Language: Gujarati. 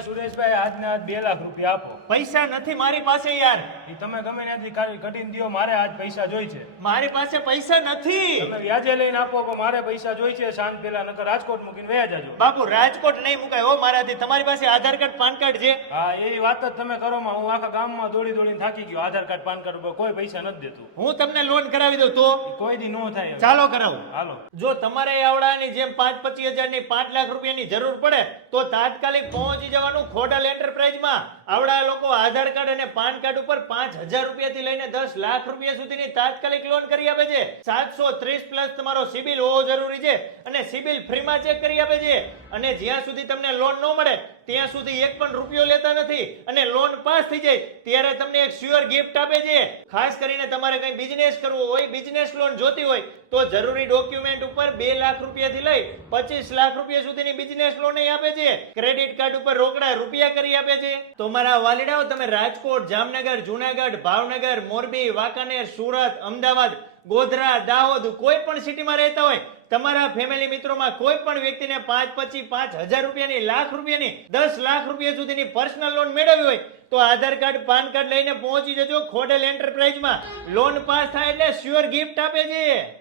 સુરેશભાઈ આજને આજ બે લાખ રૂપિયા આપો. પૈસા નથી મારી પાસે યાર. એ તમે ગમે ત્યાંથી કાઢી- કઢીને દ્યો મારે આજ પૈસા જોઈ છે. મારી પાસે પૈસા નથી. તમે વ્યાજે લઈને આપો પણ મારે પૈસા જોઈ છે શાંત પેલા નકર રાજકોટ મૂકીને વયા જાજો. બાપુ રાજકોટ નહીં મુકાય હો મારાથી. તમારી પાસે આધાર કાર્ડ પાન કાર્ડ છે? હા એવી વાત જ તમે કરો માં. હું આખા ગામમાં દોડી દોડીને થાકી ગયો. આધાર કાર્ડ પાન કાર્ડ ઉપર કોઈ પૈસા નથી દેતું. હું તમને લોન કરાવી દઉં તો? કોઈ દી નો થાય ચાલો કરાવું. હાલો. જો તમારે આવડાની જેમ પાંચ પચીસ હજારની પાંચ લાખ રૂપિયાની જરૂર પડે તો તાત્કાલિક પહોંચી જવાનું ખોડલ એન્ટરપ્રાઇઝમાં. આવડા લોકો આધાર કાર્ડ અને પાન કાર્ડ ઉપર પાંચ હજાર રૂપિયાથી લઈને દસ લાખ રૂપિયા સુધીની તાત્કાલિક લોન કરી આપે છે. સાતસો ત્રીસ પ્લસ તમારો સિબિલ હોવો જરૂરી છે અને સિબિલ ફ્રીમાં ચેક કરી આપે છે. અને જ્યાં સુધી તમને લોન ન મળે, ત્યાં સુધી એક પણ રૂપિયો લેતા નથી અને લોન પાસ થઈ જાય, ત્યારે તમને એક શ્યોર ગિફ્ટ આપે છે. ખાસ કરીને તમારે કંઈ બિઝનેસ કરવો હોય બિઝનેસ લોન જોતી હોય, તો જરૂરી ડોક્યુમેન્ટ ઉપર બે લાખ રૂપિયાથી લઈ પચીસ લાખ રૂપિયા સુધીની બિઝનેસ લોન આપે છે. ક્રેડિટ કાર્ડ ઉપર રોકડા રૂપિયા કરી આપે છે? તો મારા વાલીડાઓ, તમે રાજકોટ, જામનગર, જુનાગઢ, ભાવનગર, મોરબી, વાંકાનેર, સુરત, અમદાવાદ, ગોધરા, દાહોદ, કોઈ પણ સિટીમાં રહેતા હોય, તમારા ફેમિલી મિત્રોમાં કોઈ પણ વ્યક્તિને પાંચ પચીસ પાંચ હજાર રૂપિયાની, લાખ રૂપિયાની, દસ લાખ રૂપિયા સુધીની પર્સનલ લોન મેળવવી હોય, તો આધાર કાર્ડ, પાન કાર્ડ લઈને પહોંચી જજો ખોડલ એન્ટરપ્રાઇઝમાં લોન પાસ થાય એટલે શ્યોર ગિફ્ટ આપે છે.